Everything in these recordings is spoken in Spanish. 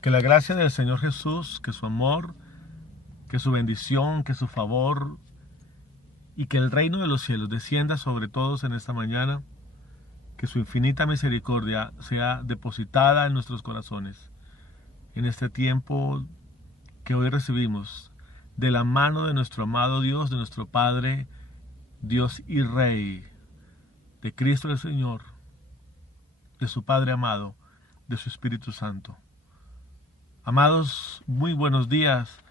Que la gracia del Señor Jesús, que su amor, que su bendición, que su favor y que el reino de los cielos descienda sobre todos en esta mañana, que su infinita misericordia sea depositada en nuestros corazones en este tiempo que hoy recibimos de la mano de nuestro amado Dios, de nuestro Padre, Dios y Rey, de Cristo el Señor, de su Padre amado, de su Espíritu Santo. Amados, muy buenos días,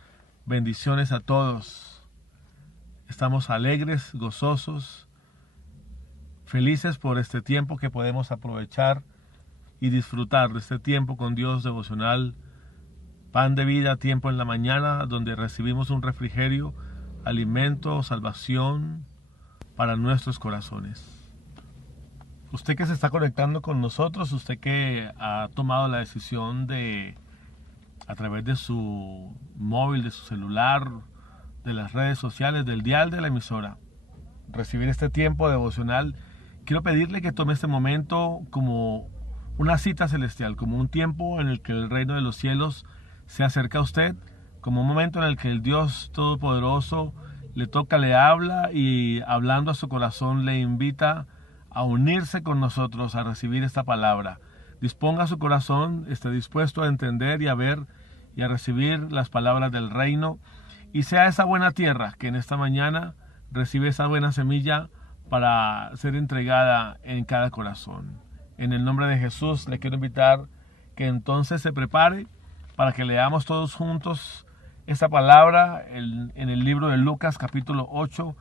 bendiciones a todos. Estamos alegres, gozosos, felices por este tiempo que podemos aprovechar y disfrutar de este tiempo con Dios devocional, pan de vida, tiempo en la mañana, donde recibimos un refrigerio, alimento, salvación para nuestros corazones. Usted que se está conectando con nosotros, usted que ha tomado la decisión de, a través de su móvil, de su celular, de las redes sociales, del dial de la emisora, recibir este tiempo devocional, quiero pedirle que tome este momento como una cita celestial, como un tiempo en el que el reino de los cielos se acerca a usted, como un momento en el que el Dios Todopoderoso le toca, le habla y hablando a su corazón le invita a unirse con nosotros, a recibir esta palabra. Disponga su corazón, esté dispuesto a entender y a ver y a recibir las palabras del reino y sea esa buena tierra que en esta mañana recibe esa buena semilla para ser entregada en cada corazón. En el nombre de Jesús le quiero invitar que entonces se prepare para que leamos todos juntos esta palabra en el libro de Lucas capítulo 8,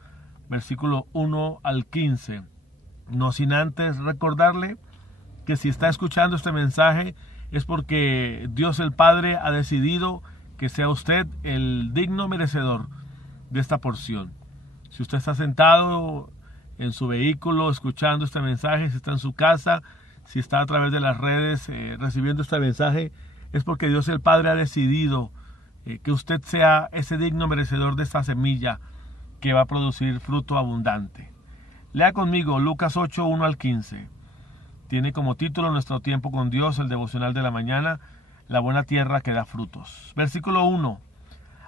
versículo 1 al 15. No sin antes recordarle que si está escuchando este mensaje es porque Dios el Padre ha decidido que sea usted el digno merecedor de esta porción. Si usted está sentado en su vehículo escuchando este mensaje, si está en su casa, si está a través de las redes recibiendo este mensaje, es porque Dios el Padre ha decidido que usted sea ese digno merecedor de esta semilla que va a producir fruto abundante. Lea conmigo Lucas 8, 1 al 15. Tiene como título nuestro tiempo con Dios, el devocional de la mañana, la buena tierra que da frutos. Versículo 1.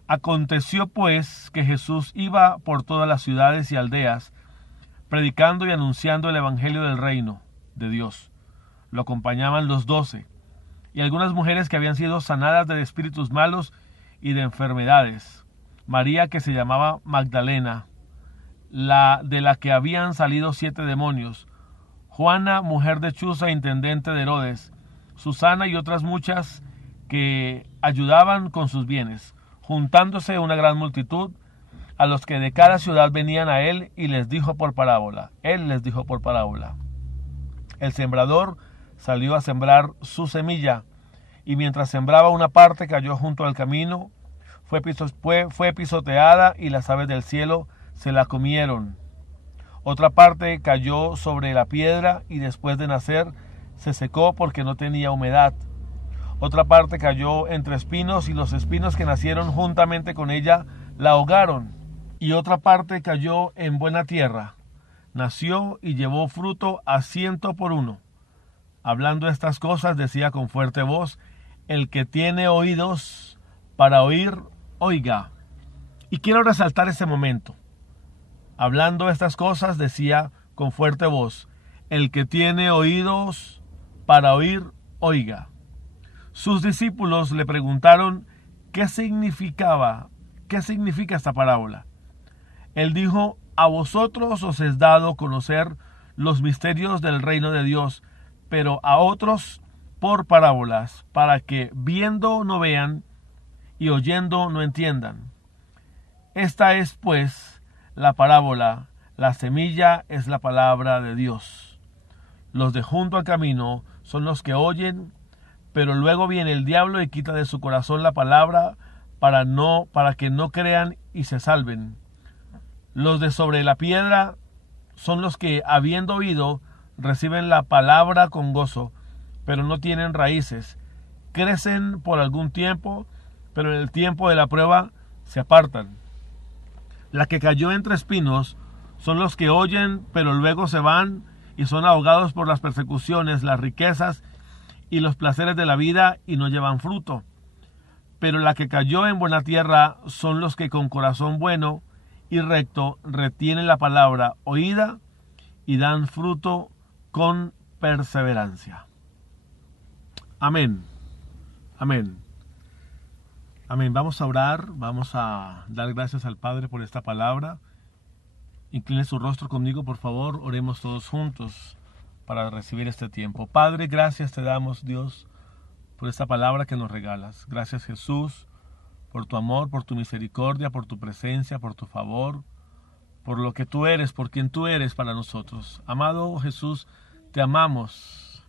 Aconteció pues que Jesús iba por todas las ciudades y aldeas, predicando y anunciando el evangelio del reino de Dios. Lo acompañaban los 12, y algunas mujeres que habían sido sanadas de espíritus malos y de enfermedades. María, que se llamaba Magdalena, de la que habían salido 7 demonios. Juana, mujer de Chuza, intendente de Herodes. Susana y otras muchas que ayudaban con sus bienes. Juntándose una gran multitud, a los que de cada ciudad venían a él, y les dijo por parábola. Él les dijo por parábola. El sembrador salió a sembrar su semilla, y mientras sembraba una parte cayó junto al camino, fue pisoteada, y las aves del cielo se la comieron. Otra parte cayó sobre la piedra, y después de nacer se secó porque no tenía humedad. Otra parte cayó entre espinos, y los espinos que nacieron juntamente con ella la ahogaron. Y otra parte cayó en buena tierra, nació y llevó fruto a 100 por uno. Hablando estas cosas decía con fuerte voz: el que tiene oídos para oír, oiga. Y quiero resaltar ese momento. Hablando estas cosas decía con fuerte voz: el que tiene oídos para oír, oiga. Sus discípulos le preguntaron qué significa esta parábola. Él dijo: a vosotros os es dado conocer los misterios del reino de Dios, pero a otros por parábolas, para que viendo no vean y oyendo no entiendan. Esta es pues la parábola: la semilla es la palabra de Dios. Los de junto al camino son los que oyen, pero luego viene el diablo y quita de su corazón la palabra para que no crean y se salven. Los de sobre la piedra son los que, habiendo oído, reciben la palabra con gozo, pero no tienen raíces. Crecen por algún tiempo, pero en el tiempo de la prueba se apartan. La que cayó entre espinos son los que oyen, pero luego se van y son ahogados por las persecuciones, las riquezas y los placeres de la vida y no llevan fruto. pero la que cayó en buena tierra son los que con corazón bueno y recto retienen la palabra oída y dan fruto con perseverancia. Amén. Amén. Amén. Vamos a orar, vamos a dar gracias al Padre por esta palabra. Incline su rostro conmigo, por favor. Oremos todos juntos para recibir este tiempo. Padre, gracias te damos, Dios, por esta palabra que nos regalas. Gracias, Jesús, por tu amor, por tu misericordia, por tu presencia, por tu favor, por lo que tú eres, por quien tú eres para nosotros. Amado Jesús, te amamos,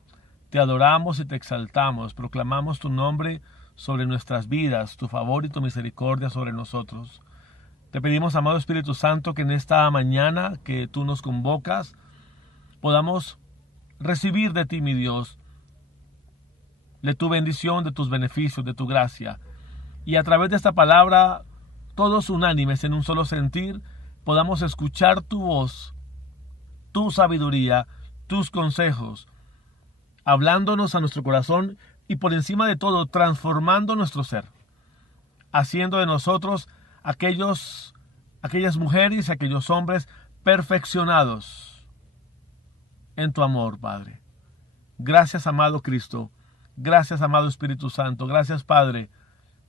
te adoramos y te exaltamos. Proclamamos tu nombre sobre nuestras vidas, tu favor y tu misericordia sobre nosotros. Te pedimos, amado Espíritu Santo, que en esta mañana que tú nos convocas, podamos recibir de ti, mi Dios, de tu bendición, de tus beneficios, de tu gracia. Y a través de esta palabra, todos unánimes en un solo sentir, podamos escuchar tu voz, tu sabiduría, tus consejos, hablándonos a nuestro corazón y por encima de todo, transformando nuestro ser, haciendo de nosotros aquellas mujeres y aquellos hombres perfeccionados en tu amor, Padre. Gracias, amado Cristo. Gracias, amado Espíritu Santo. Gracias, Padre,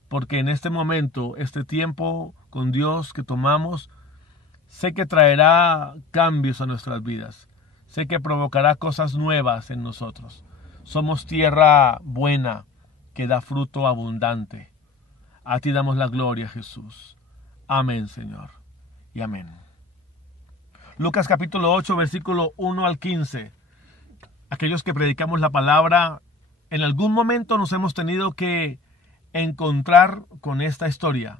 porque en este momento, este tiempo con Dios que tomamos, sé que traerá cambios a nuestras vidas. Sé que provocará cosas nuevas en nosotros. Somos tierra buena que da fruto abundante. A ti damos la gloria, Jesús. Amén, Señor. Y amén. Lucas capítulo 8, versículo 1 al 15. Aquellos que predicamos la palabra, en algún momento nos hemos tenido que encontrar con esta historia.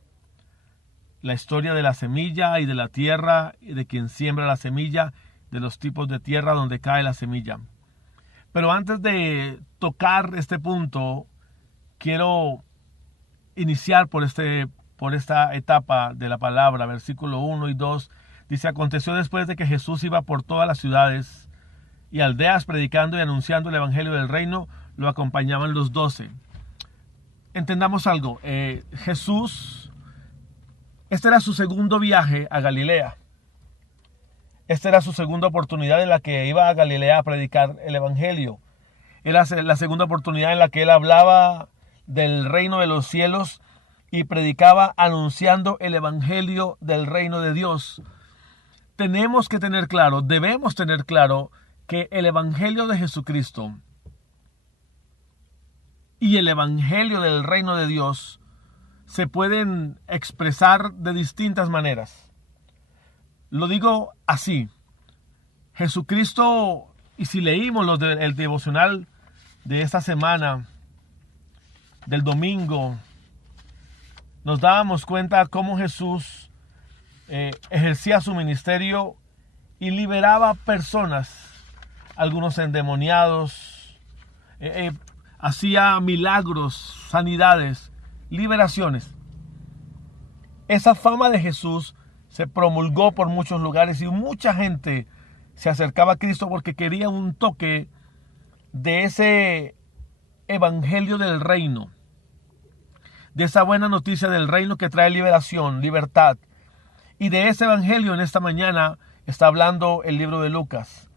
La historia de la semilla y de la tierra, y de quien siembra la semilla, de los tipos de tierra donde cae la semilla. Pero antes de tocar este punto, quiero iniciar por esta etapa de la palabra, versículo 1 y 2. Dice: aconteció después de que Jesús iba por todas las ciudades y aldeas predicando y anunciando el evangelio del reino, lo acompañaban los 12. Entendamos algo, Jesús, este era su segundo viaje a Galilea. Esta era su segunda oportunidad en la que iba a Galilea a predicar el evangelio. Era la segunda oportunidad en la que él hablaba del reino de los cielos y predicaba anunciando el evangelio del reino de Dios. Tenemos que tener claro, debemos tener claro que el evangelio de Jesucristo y el evangelio del reino de Dios se pueden expresar de distintas maneras. Lo digo así: Jesucristo, y si leímos el devocional de esta semana, del domingo, nos dábamos cuenta cómo Jesús ejercía su ministerio y liberaba personas, algunos endemoniados, hacía milagros, sanidades, liberaciones. Esa fama de Jesús se promulgó por muchos lugares y mucha gente se acercaba a Cristo porque quería un toque de ese evangelio del reino, de esa buena noticia del reino que trae liberación, libertad. Y de ese evangelio en esta mañana está hablando el libro de Lucas,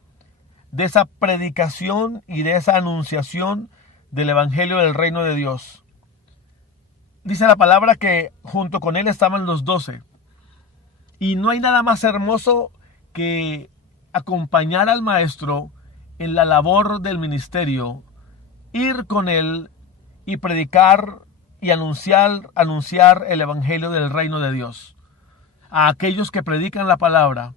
de esa predicación y de esa anunciación del evangelio del reino de Dios. Dice la palabra que junto con él estaban los 12. Y no hay nada más hermoso que acompañar al maestro en la labor del ministerio, ir con él y predicar y anunciar el evangelio del reino de Dios. A aquellos que predican la palabra,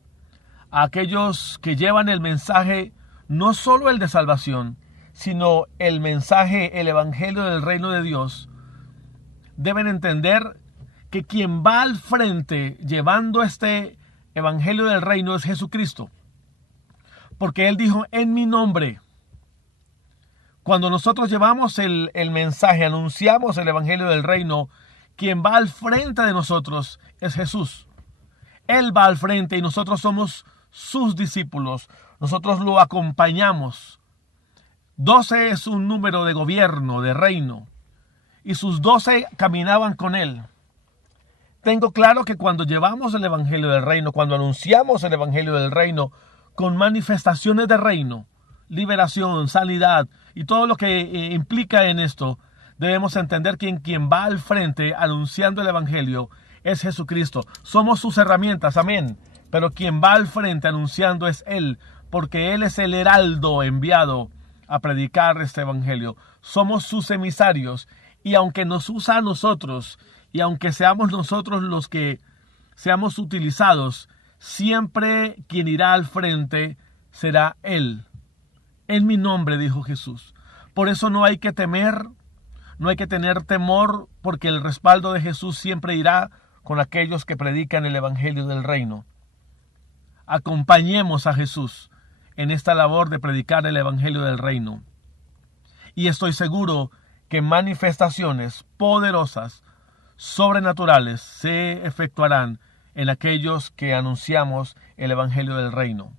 a aquellos que llevan el mensaje, no solo el de salvación, sino el mensaje, el evangelio del reino de Dios, deben entender que quien va al frente llevando este evangelio del reino es Jesucristo. Porque Él dijo: en mi nombre. Cuando nosotros llevamos el mensaje, anunciamos el evangelio del reino, quien va al frente de nosotros es Jesús. Él va al frente y nosotros somos sus discípulos. Nosotros lo acompañamos. 12 es un número de gobierno, de reino. y sus 12 caminaban con él. Tengo claro que cuando llevamos el evangelio del reino, cuando anunciamos el evangelio del reino con manifestaciones de reino, liberación, sanidad y todo lo que implica en esto, debemos entender que quien va al frente anunciando el evangelio es Jesucristo. Somos sus herramientas, amén. Pero quien va al frente anunciando es Él, porque Él es el heraldo enviado a predicar este evangelio. Somos sus emisarios, y aunque nos usa a nosotros, y aunque seamos nosotros los que seamos utilizados, siempre quien irá al frente será Él. En mi nombre, dijo Jesús. Por eso no hay que temer, no hay que tener temor, porque el respaldo de Jesús siempre irá con aquellos que predican el evangelio del reino. Acompañemos a Jesús en esta labor de predicar el evangelio del reino. Y estoy seguro que manifestaciones poderosas, sobrenaturales, se efectuarán en aquellos que anunciamos el evangelio del reino.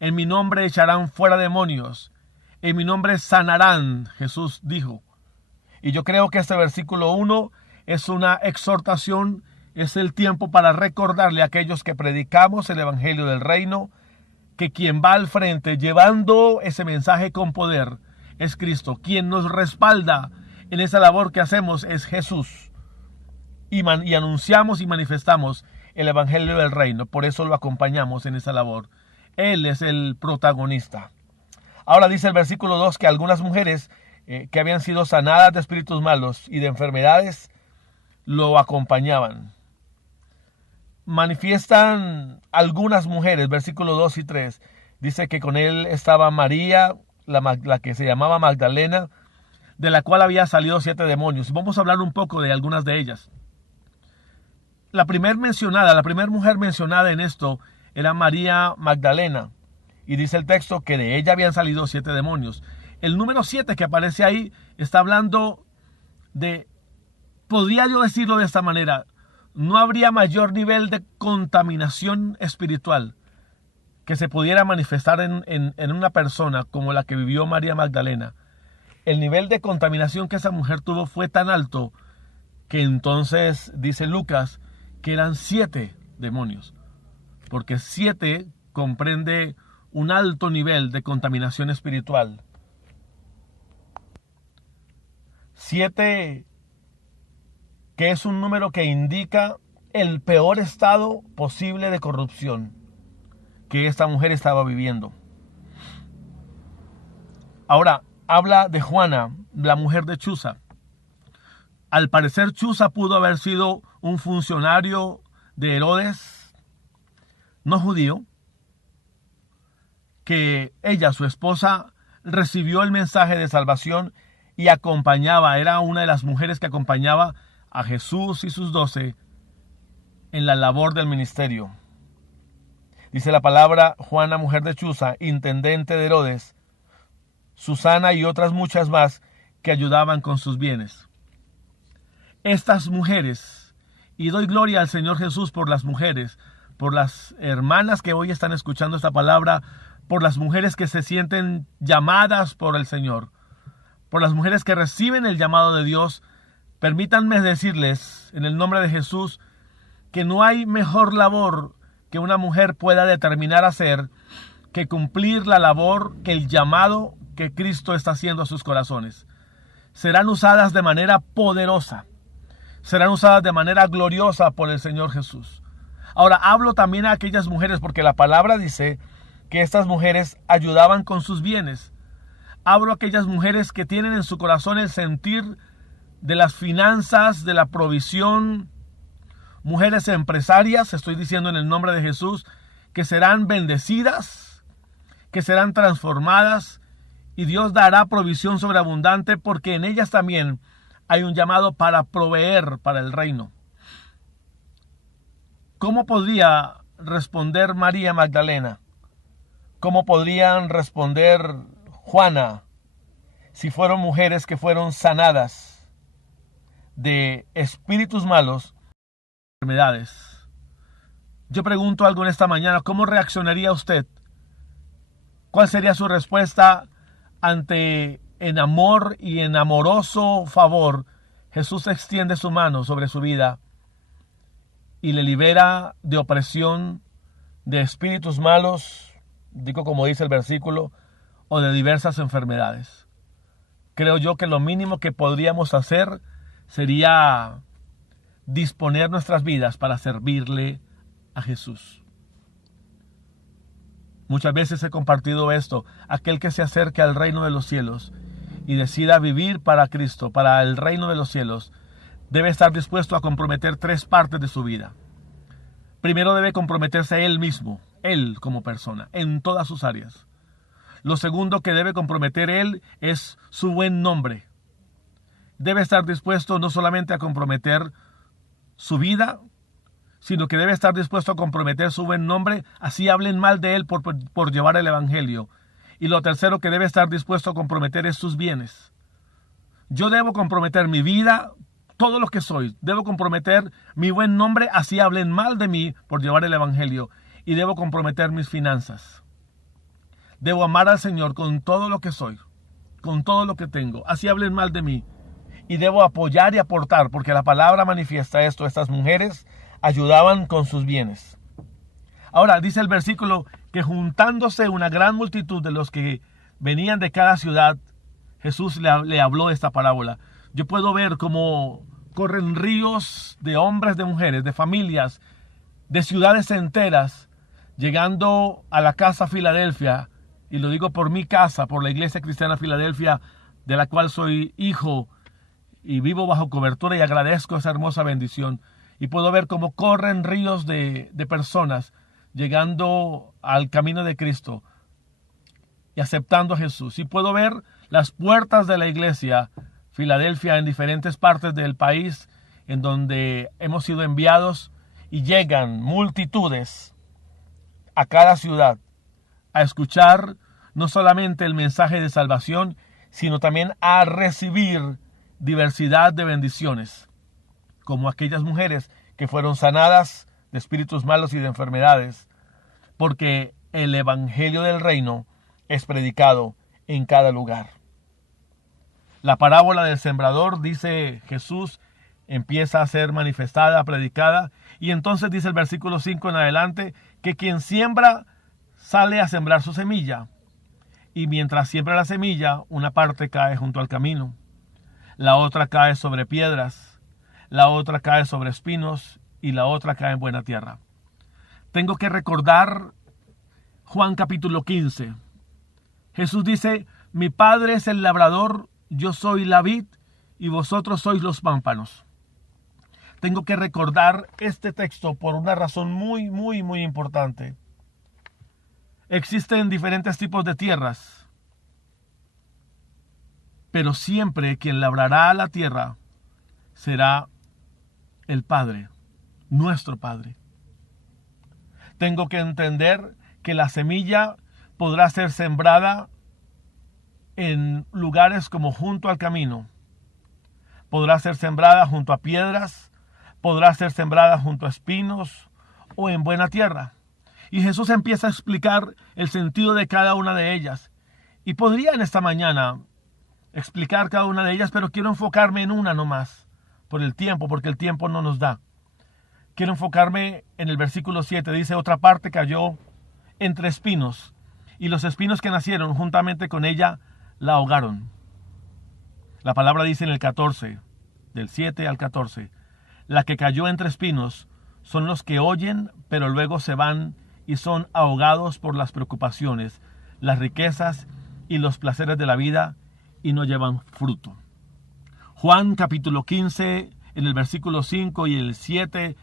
En mi nombre echarán fuera demonios, en mi nombre sanarán, Jesús dijo. Y yo creo que este versículo 1 es una exhortación, es el tiempo para recordarle a aquellos que predicamos el evangelio del reino, que quien va al frente llevando ese mensaje con poder es Cristo. Quien nos respalda en esa labor que hacemos es Jesús. Y anunciamos y manifestamos el evangelio del reino. Por eso lo acompañamos en esa labor. Él es el protagonista. Ahora dice el versículo 2 que algunas mujeres que habían sido sanadas de espíritus malos y de enfermedades lo acompañaban. Manifiestan algunas mujeres, versículos 2 y 3. Dice que con él estaba María, la que se llamaba Magdalena, de la cual había salido 7 demonios. Vamos a hablar un poco de algunas de ellas. La primera mujer mencionada en esto era María Magdalena. Y dice el texto que de ella habían salido 7 demonios. El número 7 que aparece ahí está hablando de, podría yo decirlo de esta manera, no habría mayor nivel de contaminación espiritual que se pudiera manifestar en una persona como la que vivió María Magdalena. El nivel de contaminación que esa mujer tuvo fue tan alto que entonces dice Lucas que eran 7 demonios, porque 7 comprende un alto nivel de contaminación espiritual. 7, que es un número que indica el peor estado posible de corrupción que esta mujer estaba viviendo. Ahora, habla de Juana, la mujer de Chuza. Al parecer, Chuza pudo haber sido un funcionario de Herodes, no judío, que ella, su esposa, recibió el mensaje de salvación y acompañaba, era una de las mujeres que acompañaba a Jesús y sus 12 en la labor del ministerio. Dice la palabra, Juana, mujer de Chuza, intendente de Herodes, Susana y otras muchas más que ayudaban con sus bienes. Estas mujeres, y doy gloria al Señor Jesús por las mujeres, por las hermanas que hoy están escuchando esta palabra, por las mujeres que se sienten llamadas por el Señor, por las mujeres que reciben el llamado de Dios. Permítanme decirles, en el nombre de Jesús, que no hay mejor labor que una mujer pueda determinar hacer que cumplir la labor, que el llamado que Cristo está haciendo a sus corazones. Serán usadas de manera poderosa, serán usadas de manera gloriosa por el Señor Jesús. Ahora, hablo también a aquellas mujeres, porque la palabra dice que estas mujeres ayudaban con sus bienes. Hablo a aquellas mujeres que tienen en su corazón el sentir de las finanzas, de la provisión. Mujeres empresarias, estoy diciendo en el nombre de Jesús, que serán bendecidas, que serán transformadas, y Dios dará provisión sobreabundante, porque en ellas también hay un llamado para proveer para el reino. ¿Cómo podría responder María Magdalena? ¿Cómo podrían responder Juana si fueron mujeres que fueron sanadas de espíritus malos, enfermedades? Yo pregunto algo en esta mañana, ¿cómo reaccionaría usted? ¿Cuál sería su respuesta ante en amor y en amoroso favor Jesús extiende su mano sobre su vida y le libera de opresión, de espíritus malos, digo como dice el versículo, o de diversas enfermedades. Creo yo que lo mínimo que podríamos hacer sería disponer nuestras vidas para servirle a Jesús. Muchas veces he compartido esto. Aquel que se acerque al reino de los cielos y decida vivir para Cristo, para el reino de los cielos, debe estar dispuesto a comprometer 3 partes de su vida. Primero debe comprometerse él mismo, él como persona, en todas sus áreas. Lo segundo que debe comprometer él es su buen nombre. Debe estar dispuesto no solamente a comprometer su vida, sino que debe estar dispuesto a comprometer su buen nombre, así hablen mal de él por llevar el evangelio. Y lo tercero que debe estar dispuesto a comprometer es sus bienes. Yo debo comprometer mi vida, todo lo que soy. Debo comprometer mi buen nombre, así hablen mal de mí por llevar el evangelio. Y debo comprometer mis finanzas. Debo amar al Señor con todo lo que soy, con todo lo que tengo, así hablen mal de mí. Y debo apoyar y aportar, porque la palabra manifiesta esto. Estas mujeres ayudaban con sus bienes. Ahora dice el versículo que juntándose una gran multitud de los que venían de cada ciudad, Jesús le habló de esta parábola. Yo puedo ver cómo corren ríos de hombres, de mujeres, de familias, de ciudades enteras, llegando a la casa Filadelfia, y lo digo por mi casa, por la Iglesia Cristiana Filadelfia, de la cual soy hijo y vivo bajo cobertura y agradezco esa hermosa bendición. Y puedo ver cómo corren ríos de personas llegando al camino de Cristo y aceptando a Jesús. Y puedo ver las puertas de la iglesia Filadelfia en diferentes partes del país en donde hemos sido enviados y llegan multitudes a cada ciudad a escuchar no solamente el mensaje de salvación, sino también a recibir diversidad de bendiciones, como aquellas mujeres que fueron sanadas de espíritus malos y de enfermedades, porque el evangelio del reino es predicado en cada lugar. La parábola del sembrador, dice Jesús, empieza a ser manifestada, predicada, y entonces dice el versículo 5 en adelante, que quien siembra sale a sembrar su semilla, y mientras siembra la semilla, una parte cae junto al camino, la otra cae sobre piedras, la otra cae sobre espinos y la otra cae en buena tierra. Tengo que recordar Juan capítulo 15. Jesús dice, mi Padre es el labrador, yo soy la vid y vosotros sois los pámpanos. Tengo que recordar este texto por una razón muy importante. Existen diferentes tipos de tierras, pero siempre quien labrará la tierra será el Padre, nuestro Padre. Tengo que entender que la semilla podrá ser sembrada en lugares como junto al camino. Podrá ser sembrada junto a piedras, podrá ser sembrada junto a espinos o en buena tierra. Y Jesús empieza a explicar el sentido de cada una de ellas. Y podría en esta mañana explicar cada una de ellas, pero quiero enfocarme en una nomás, por el tiempo, porque el tiempo no nos da. Quiero enfocarme en el versículo 7. Dice, otra parte cayó entre espinos, y los espinos que nacieron juntamente con ella la ahogaron. La palabra dice en el 14, del 7 al 14, la que cayó entre espinos son los que oyen, pero luego se van y son ahogados por las preocupaciones, las riquezas y los placeres de la vida y no llevan fruto. Juan capítulo 15, en el versículo 5 y el 7,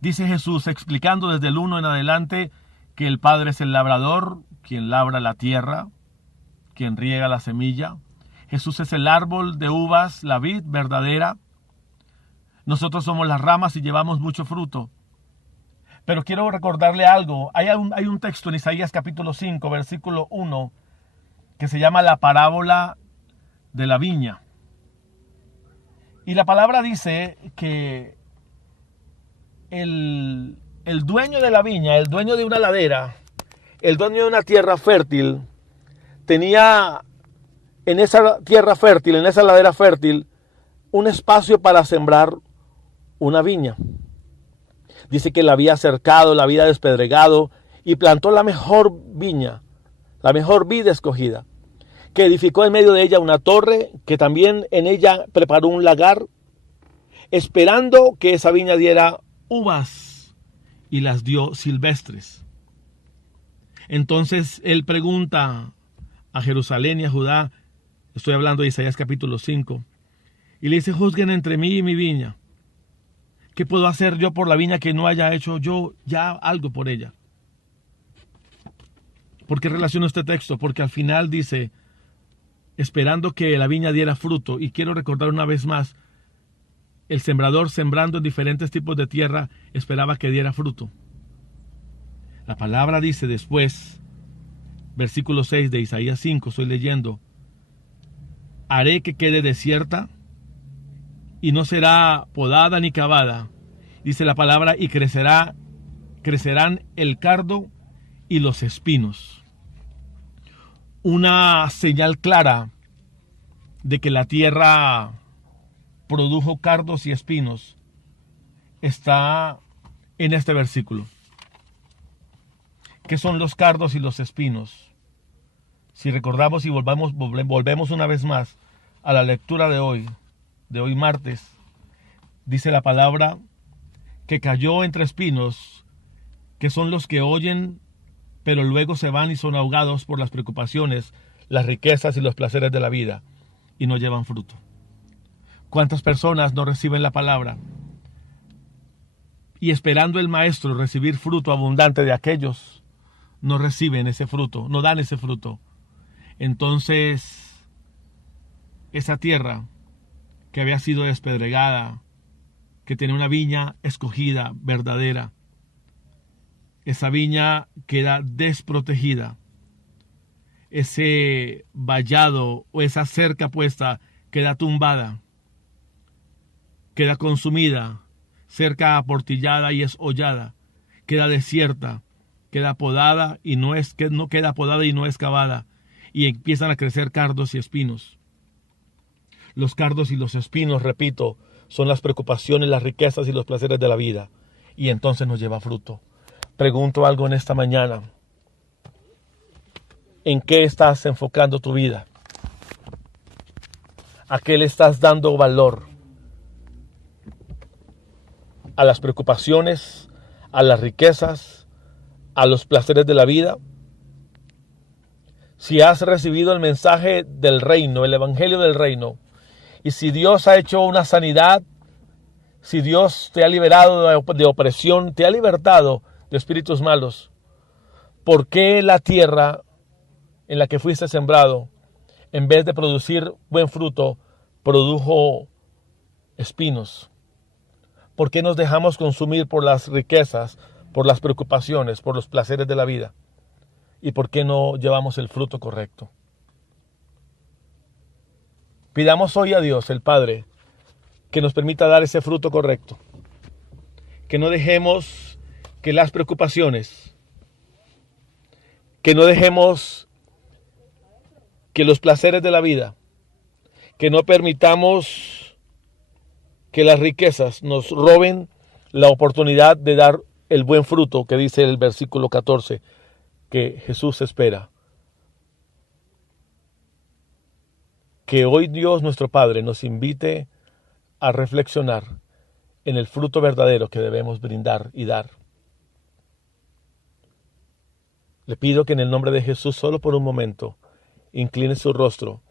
dice Jesús explicando desde el 1 en adelante que el Padre es el labrador, quien labra la tierra, quien riega la semilla. Jesús es el árbol de uvas, la vid verdadera. Nosotros somos las ramas y llevamos mucho fruto. Pero quiero recordarle algo. Hay un texto en Isaías capítulo 5, versículo 1, que se llama la parábola de la viña. Y la palabra dice que el dueño de la viña, el dueño de una ladera, el dueño de una tierra fértil, tenía en esa tierra fértil, en esa ladera fértil, un espacio para sembrar una viña. Dice que la había cercado, la había despedregado y plantó la mejor viña, la mejor vid escogida, que edificó en medio de ella una torre, que también en ella preparó un lagar, esperando que esa viña diera uvas, y las dio silvestres. Entonces él pregunta a Jerusalén y a Judá, estoy hablando de Isaías capítulo 5, y le dice: juzguen entre mí y mi viña. ¿Qué puedo hacer yo por la viña que no haya hecho yo ya algo por ella? ¿Por qué relaciono este texto? Porque al final dice, esperando que la viña diera fruto. Y quiero recordar una vez más, el sembrador sembrando en diferentes tipos de tierra esperaba que diera fruto. La palabra dice después, versículo 6 de Isaías 5, estoy leyendo: haré que quede desierta y no será podada ni cavada. Dice la palabra, y crecerán el cardo y los espinos. Una señal clara de que la tierra produjo cardos y espinos está en este versículo. ¿Qué son los cardos y los espinos? Si recordamos y volvemos una vez más a la lectura de hoy martes, dice la palabra que cayó entre espinos, que son los que oyen, pero luego se van y son ahogados por las preocupaciones, las riquezas y los placeres de la vida, y no llevan fruto. ¿Cuántas personas no reciben la palabra? Y esperando el maestro recibir fruto abundante de aquellos, no reciben ese fruto, no dan ese fruto. Entonces, esa tierra que había sido despedregada, que tenía una viña escogida, verdadera, esa viña queda desprotegida. Ese vallado o esa cerca puesta queda tumbada, queda consumida, cerca aportillada y es hollada, queda desierta, queda podada y no queda podada y no es cavada, y empiezan a crecer cardos y espinos. Los cardos y los espinos, repito, son las preocupaciones, las riquezas y los placeres de la vida, y entonces nos lleva fruto. Pregunto algo en esta mañana: ¿en qué estás enfocando tu vida? ¿A qué le estás dando valor? ¿A las preocupaciones, a las riquezas, a los placeres de la vida? Si has recibido el mensaje del reino, el evangelio del reino, y si Dios ha hecho una sanidad, si Dios te ha liberado de opresión, te ha libertado de espíritus malos, ¿por qué la tierra en la que fuiste sembrado, en vez de producir buen fruto, produjo espinos? ¿Por qué nos dejamos consumir por las riquezas, por las preocupaciones, por los placeres de la vida? ¿Y por qué no llevamos el fruto correcto? Pidamos hoy a Dios, el Padre, que nos permita dar ese fruto correcto. Que no dejemos que las preocupaciones, que no dejemos que los placeres de la vida, que no permitamos que las riquezas nos roben la oportunidad de dar el buen fruto que dice el versículo 14 que Jesús espera. Que hoy Dios nuestro Padre nos invite a reflexionar en el fruto verdadero que debemos brindar y dar. Le pido que en el nombre de Jesús, solo por un momento, incline su rostro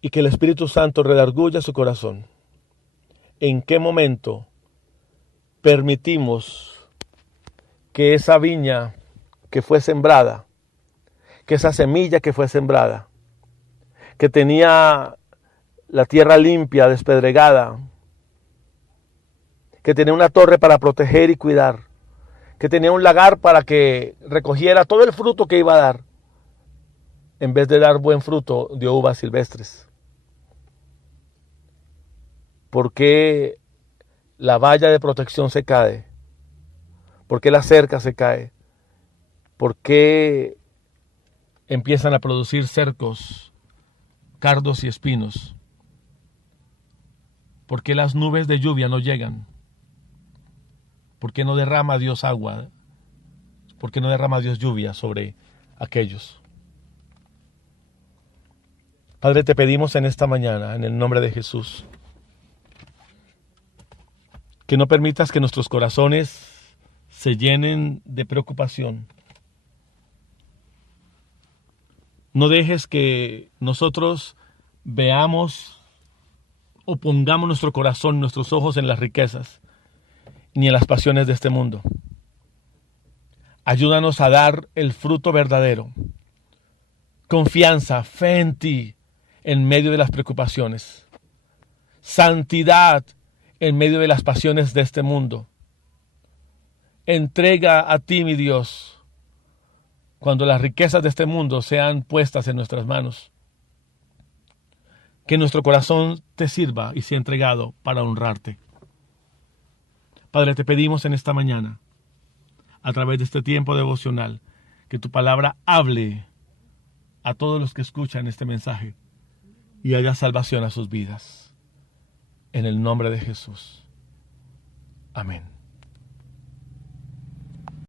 y que el Espíritu Santo redarguya su corazón. ¿En qué momento permitimos que esa viña que fue sembrada, que esa semilla que fue sembrada, que tenía la tierra limpia, despedregada, que tenía una torre para proteger y cuidar, que tenía un lagar para que recogiera todo el fruto que iba a dar, en vez de dar buen fruto, dio uvas silvestres? ¿Por qué la valla de protección se cae? ¿Por qué la cerca se cae? ¿Por qué empiezan a producir cercos, cardos y espinos? ¿Por qué las nubes de lluvia no llegan? ¿Por qué no derrama Dios agua? ¿Por qué no derrama Dios lluvia sobre aquellos? Padre, te pedimos en esta mañana, en el nombre de Jesús, que no permitas que nuestros corazones se llenen de preocupación. No dejes que nosotros veamos o pongamos nuestro corazón, nuestros ojos en las riquezas, ni en las pasiones de este mundo. Ayúdanos a dar el fruto verdadero, confianza, fe en ti, en medio de las preocupaciones, santidad en medio de las pasiones de este mundo, entrega a ti, mi Dios, cuando las riquezas de este mundo sean puestas en nuestras manos. Que nuestro corazón te sirva y sea entregado para honrarte. Padre, te pedimos en esta mañana, a través de este tiempo devocional, que tu palabra hable a todos los que escuchan este mensaje y haga salvación a sus vidas. En el nombre de Jesús. Amén.